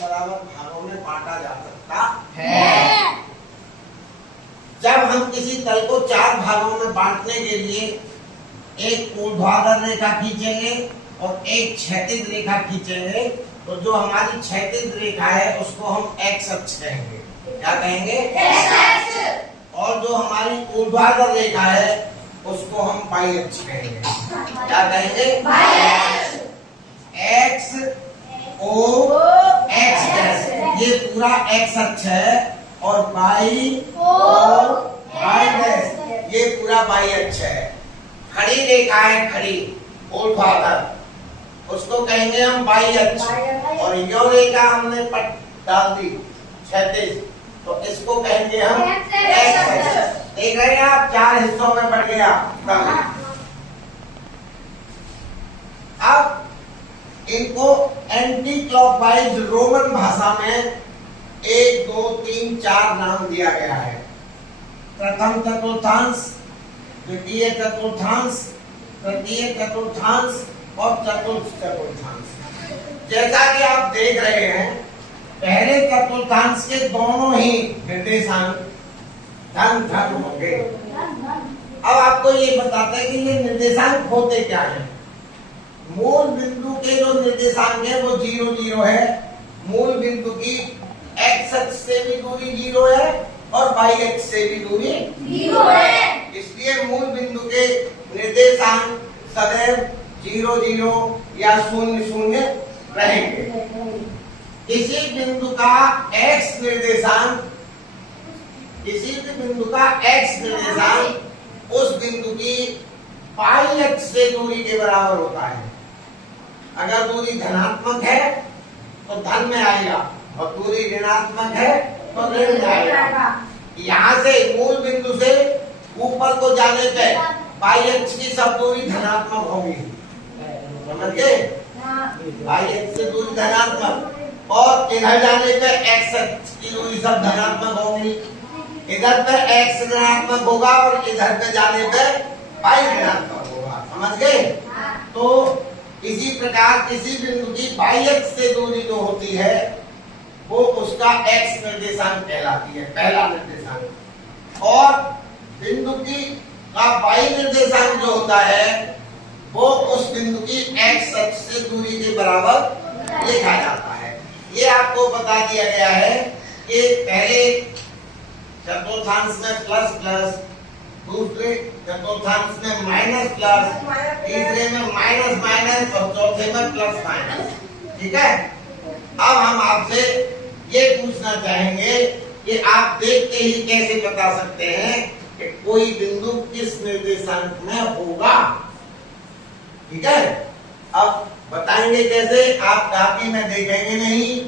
बराबर भागों में बांटा जा सकता है। जब हम किसी तल को 4 भागों में बांटने के लिए एक ऊर्ध्वाधर रेखा खींचेंगे और एक क्षैतिज रेखा खींचेंगे, तो जो हमारी क्षैतिज रेखा है उसको हम एक्स अक्ष कहेंगे। क्या कहेंगे? एक्स अक्ष। और जो हमारी ऊर्ध्वाधर रेखा है उसको हम वाई अक्ष कहेंगे। क्या कहेंगे? एक्स ओ एक्स डैश, ये पूरा एक्स अक्ष है, और वाई ओ वाई डैश, ये पूरा वाई अक्ष है। खड़ी रेखा है, खड़ी ऊर्ध्वाधर, उसको कहेंगे हम वाई अक्ष, और यो रेखा हमने पट डाल दी क्षैतिज, तो इसको कहेंगे हम एक्स अक्ष। देख रहे हैं आप, 4 हिस्सों में बढ़ गया। अब इनको एंटी क्लॉकवाइज रोमन भाषा में 1 2 3 4 नाम दिया गया है। प्रथम चतुर्थांश, द्वितीय चतुर्थांश, तृतीय चतुर्थांश और चतुर्थ चतुर्थांश। जैसा कि आप देख रहे हैं, पहले चतुर्थांश के दोनों ही निर्देशांक धन धन होंगे। अब आपको ये बताते हैं कि ये निर्देशांक होते क्या हैं। मूल बिंदु के जो निर्देशांक है वो 0 0 है। मूल बिंदु की एक्स अक्ष से भी दूरी 0 है और वाई अक्ष से भी दूरी 0 है। इसलिए मूल बिंदु के निर्देशांक सदैव 0 0 या 0 0 रहेंगे। किसी बिंदु का एक्स निर्देशांक, किसी भी बिंदु का एक्स निर्देशांक उस बिंदु की वाई अक्ष से दूरी के बराबर होता है। अगर दूरी धनात्मक है तो धन में आएगा, और दूरी ऋणात्मक है तो ऋण में आएगा। यहाँ से मूल बिंदु से ऊपर को जाने पे वाई अक्ष की सब दूरी धनात्मक होगी, समझ गए? वाई अक्ष से दूरी धनात्मक, और इधर जाने पे एक्स अक्ष की दूरी सब धनात्मक होगी। इधर पे एक्स ऋणात्मक होगा और इधर पे जाने पे वाई ऋणात्मक होगा, समझ गए? तो इसी प्रकार किसी बिंदु की वाई अक्ष से दूरी जो होती है वो उसका एक्स निर्देशांक कहलाती है, पहला निर्देशांक। और बिंदु की का वाई निर्देशांक जो होता है वो उस बिंदु की एक्स अक्ष से दूरी के बराबर लिखा जाता है। ये आपको बता दिया गया है कि पहले चतुर्थांश में प्लस प्लस, दूसरे चतुर्थांश में माइनस प्लस, तीसरे में माइनस माइनस और चौथे में प्लस माइनस। ठीक है? अब हम आपसे ये पूछना चाहेंगे कि आप देखते ही कैसे बता सकते हैं कि कोई बिंदु किस निर्देशांक में होगा। ठीक है? अब बताएंगे कैसे, आप कॉपी में देखेंगे नहीं,